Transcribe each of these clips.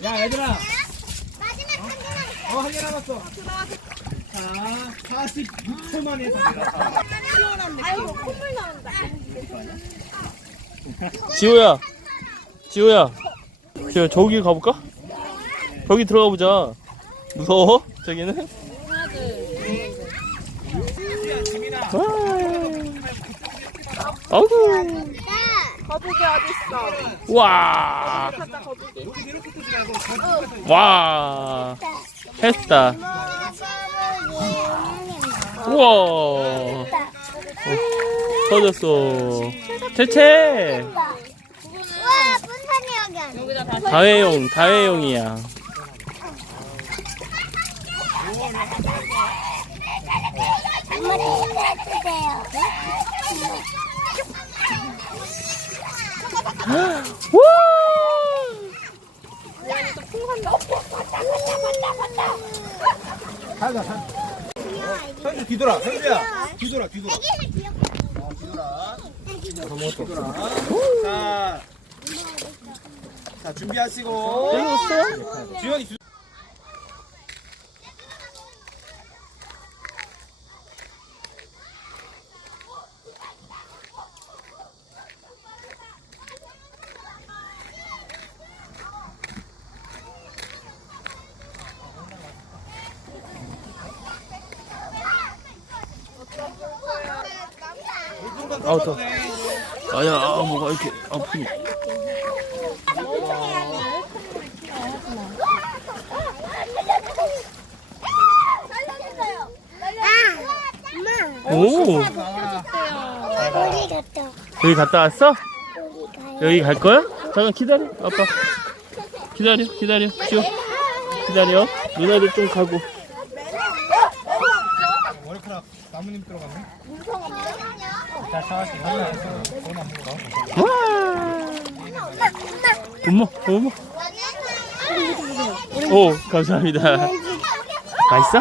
야 얘들아 마지막 한 개만 어한 개 남았어 자 46초 만에 다 아이고 콧물 나온다 지호야, 지호야, 지호 저기 가볼까? 저기 들어가 보자. 무서워? 저기는? 야 지민아 와. 아이고. 거북이 어딨어 와. 거북이 와. 했다. 우와. 터졌어. 채채. 와 분산이 여기 안에 다회용, 다회용이야. 엄마 해주세요 와. 가자 가 현주 뒤돌아 현주야 뒤돌아 뒤돌아 어, 뒤돌아 뒤돌아 자, 자 준비하시고. 주현이 주... 아우, 더. 아야, 아, 뭐가 이렇게 아프니. 아 엄마 오. 우리 갔다 여기 갔다 왔어? 우리 가요 여기 갈 거야? 잠깐 기다려, 아빠. 기다려, 기다려, 지호. 기다려. 누나들 좀 가고. 머리카락 나뭇잎 들어갔네 어머, 어머. 오, 감사합니다. 맛있어?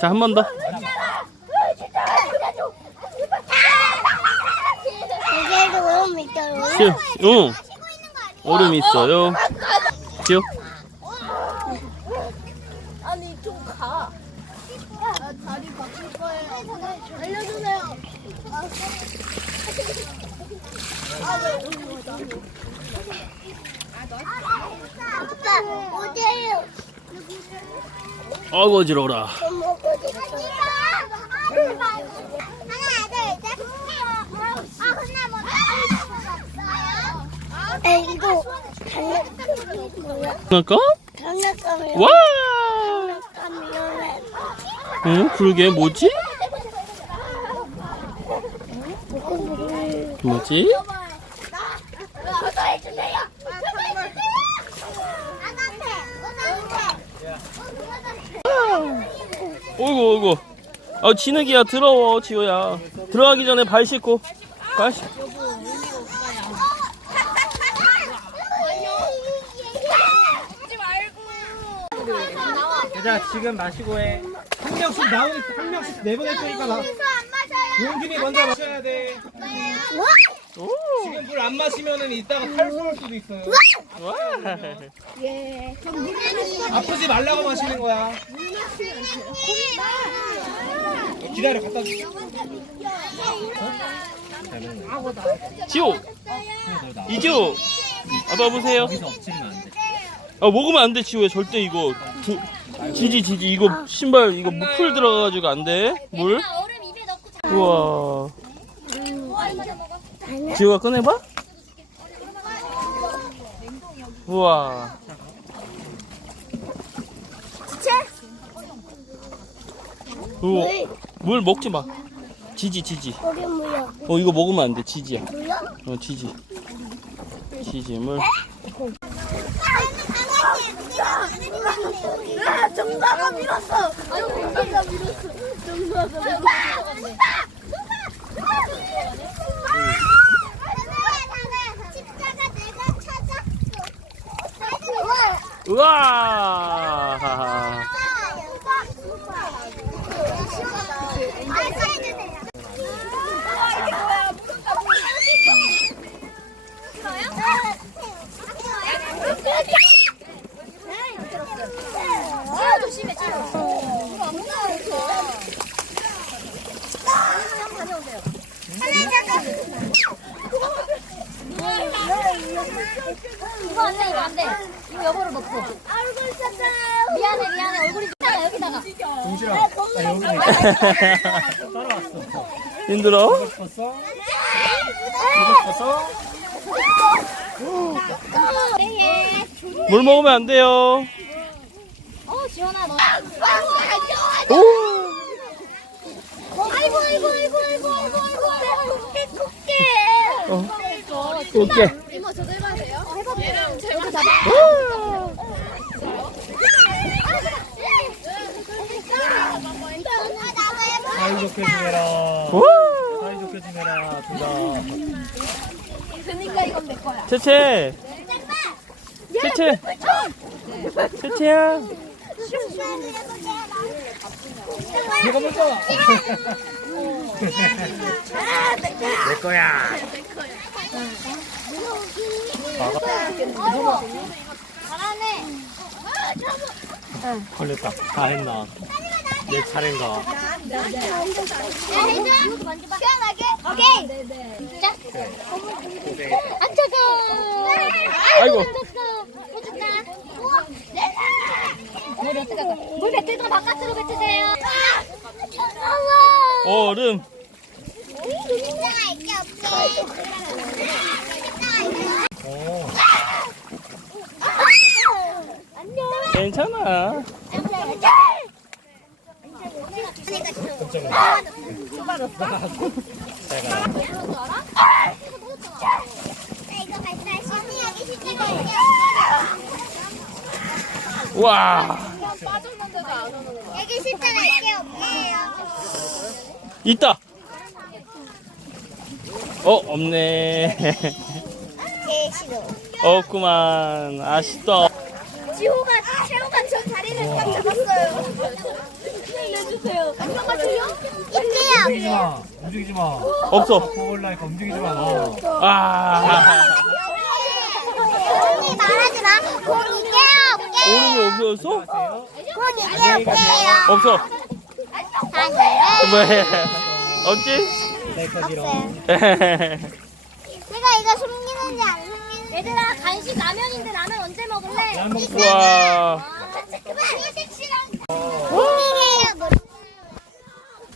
자, 한 번 더. 여기에도 너무 있더라고 응. 얼음 있어요. 지호. 아니 좀 가. 아, 다리 바꿀 거예요. 알려주세요. 아빠 어디에요? 아이고, 어지러워라. 아뭐에 이거 장난감이 뭐야? 할까? 장난감이 와! 장난감이래. 응, 그러게, 뭐지? 뭐지? 저도 해주세요. 어이구, 어이구. 아, 진흙이야, 더러워, 지호야. 들어가기 전에 발 씻고. 발 씻. 얘들아 지금 마시고 해 한 명씩 나오니 한 명씩 내보낼 테니까 나 용준이 먼저 마셔야 돼 오! 지금 물 안 마시면은 이따가 탈수할 수도 있어요 와! 아프지 말라고 마시는 거야 기다려 갖다 줄게 지호! 이지호! 아빠 보세요. 아, 먹으면 안 돼, 지호야. 절대 이거. 두, 지지, 지지. 이거 신발, 이거 물풀 들어가가지고 안 돼. 물. 얼음 입에 넣고 자. 우와. 지호가 꺼내봐? 우와. 우와. 물 먹지 마. 지지, 지지. 거기 뭐야? 어, 이거 먹으면 안 돼. 지지야. 뭐야? 어, 지지. 지지, 물. 아, 정사가 밀었어. 정사가 밀었어. 정사가 밀었어. 우와. 이거 여보를 먹고. 얼굴 쳤어요. 미안해 미안해 얼굴이 쳤다 여기다가. 힘들어? 예. 물 먹으면 안 돼요. 어 지원아 너. 오! 아이고 아이고 아이고 아이고 아이고 아이고 내 꽃게. 어. 오케이. 이모 저도 해봐도 돼요? 어, 해봐도 돼요. 이렇게 잡아. 사이좋게 지내라 오! 사이좋게 지내라 둘다 그니까 이건 내 거야. 채채. 채채. 채채야. 내가 먼저 내 거야 잘하네. 걸렸다 다 했나 내 차례인가 시원하게? 오케이. 자. 안 차가. 아이고. 물 뱉을 거. 물 뱉을 거 바깥으로 뱉으세요. 무서워. 얼음. 진짜가 있게 없게. 어 안녕. 괜찮아 발사 신기하게 신기하게. 와. 실제로 있게 없네요. 있다. 어, 없네. 제 시도. 없구만. 아쉽다. 지호가 최호가 저 자리를 딱 잡았어요. 한명 맞춰요? 있게요. 움직이지 마 움직이지 마 없어. 먹을라니까 움직이지 마 너. 아. 언니 말하지 마. 오름이 없어졌어? 곧 있게 없게요. 없어. 아니. 왜? 없지? 여기까지로 내가 이거 숨기는지 안 숨기는지. 얘들아 간식 라면인데 라면 언제 먹을래? 라면 먹자. 우와. 그만. 식시랑.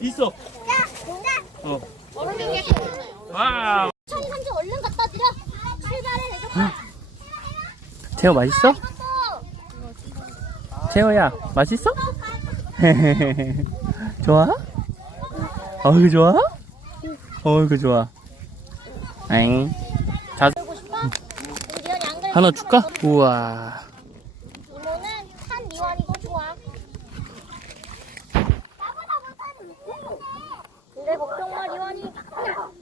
있어. 어. 와. 삼촌 얼른 갖다 드려. 출발을 해줘. 태호 맛있어? 태호야, 맛있어? 좋아? 어이구 좋아? 어이구 좋아. 안 그래. 하나 줄까? 우와. 이모는 산 리완이고 좋아. 나보다 못하는 근데 걱정 마 리완이. 그러면.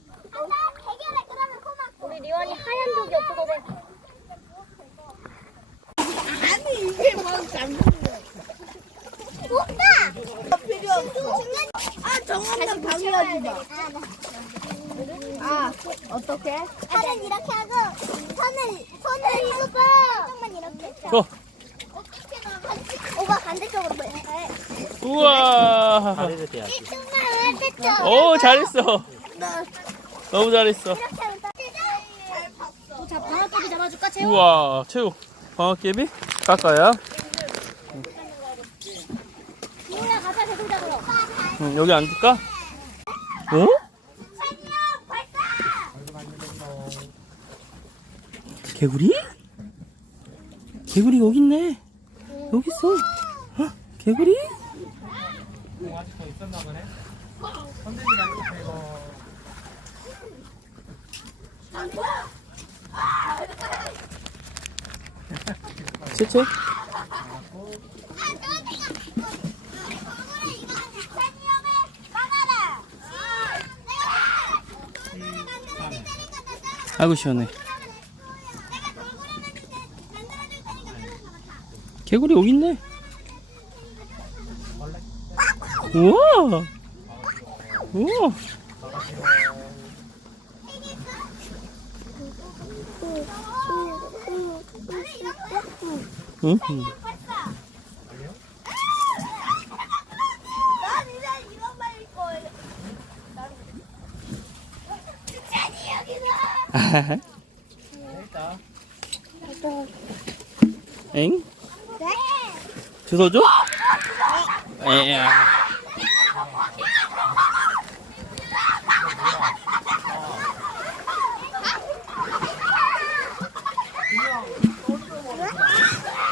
우리 리완이 하얀 적이 없어도 돼. 아니 이게 뭐 잘못이야. 오빠. 필요 없어. 아 정한장 방해하지 마. 아 어떻게? 팔은 이렇게 하고 손을 손을 이렇게 살짝만 이렇게. 어. 어떻게 나 반대? 오가 반대쪽으로 해. 우와. 다리를 대야지. 오, 잘했어. 너무 잘했어. 방아깨비 잡아줄까 채우? 우와, 가자 제동 잡으러. 응, 여기 앉을까? 어? 개구리? 개구리 여기 있네. 여기 있어. 어? 개구리? 아직 더 있었나 보네 선생님이랑 채채? 아이고 시원해. 개구리 여기 있네. 우와. 우와. 응? 난 이제 이런 말일 거예요. 여기서. 됐다 엥? 네. 주워줘? 에야.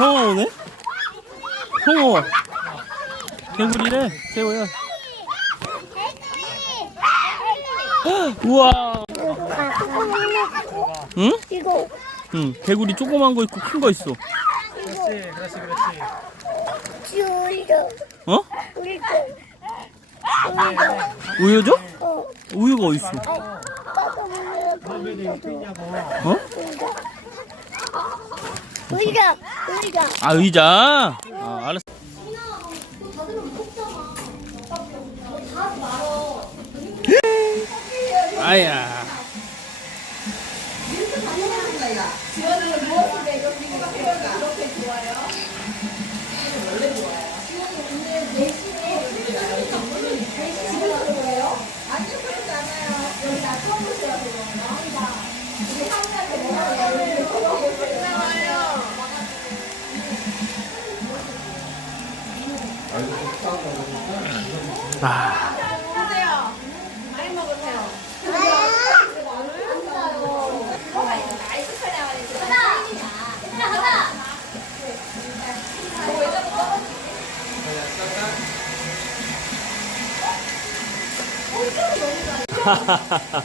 형아 오네? 형아 와. 개구리래, 새우야. 우와. 응? 이거 응, 개구리 조그만 거 있고 큰 거 있어. 그렇지 그렇지 그렇지 우리도 어? 우리도 우유 줘? 어 우유가 어딨어? 나 이렇게 어? 우리가 우리가 아, 의자? 아, 알았어. 아야. Yeah.